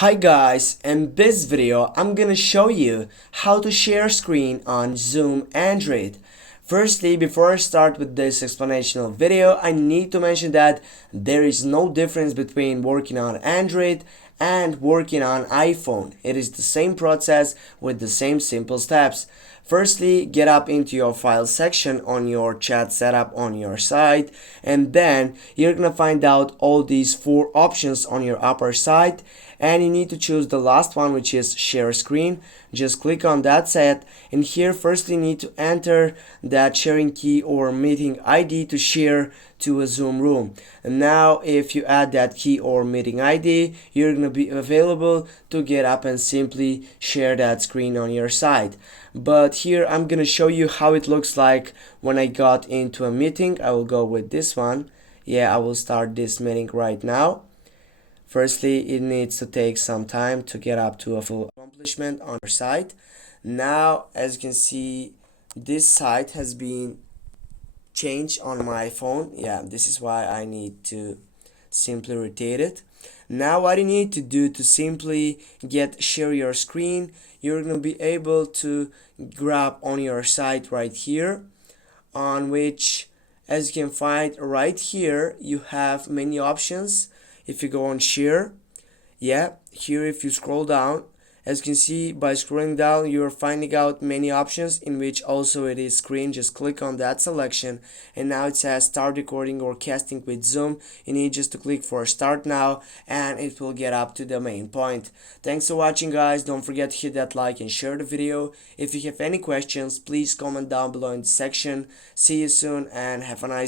Hi guys, in this video I'm gonna show you how to share screen on Zoom Android. Firstly, before I start with this explanational video, I need to mention that there is no difference between working on Android and working on iPhone. It is the same process with the same simple steps. Firstly, get up into your file section on your chat setup on your site, and then you're gonna find out all these four options on your upper side, and you need to choose the last one, which is share screen. Just click on that set, and here firstly you need to enter that sharing key or meeting ID to share to a Zoom room. And now if you add that key or meeting ID, you're gonna be available to get up and simply share that screen on your site. But here I'm gonna show you how it looks like when I got into a meeting. I will go with this one. Yeah, I will start this meeting right now. Firstly, it needs to take some time to get up to a full accomplishment on our site. Now, as you can see, this site has been changed on my phone. Yeah, this is why I need to simply rotate it. Now what you need to do to simply get share your screen, you're going to be able to grab on your site right here, on which, as you can find right here, you have many options. If you go on share, yeah, here if you scroll down, as you can see, by scrolling down you're finding out many options, in which also it is screen. Just click on that selection, and now it says start recording or casting with Zoom. You need just to click for start now, and it will get up to the main point. Thanks for watching guys. Don't forget to hit that like and share the video. If you have any questions, please comment down below in the section. See you soon and have a nice day.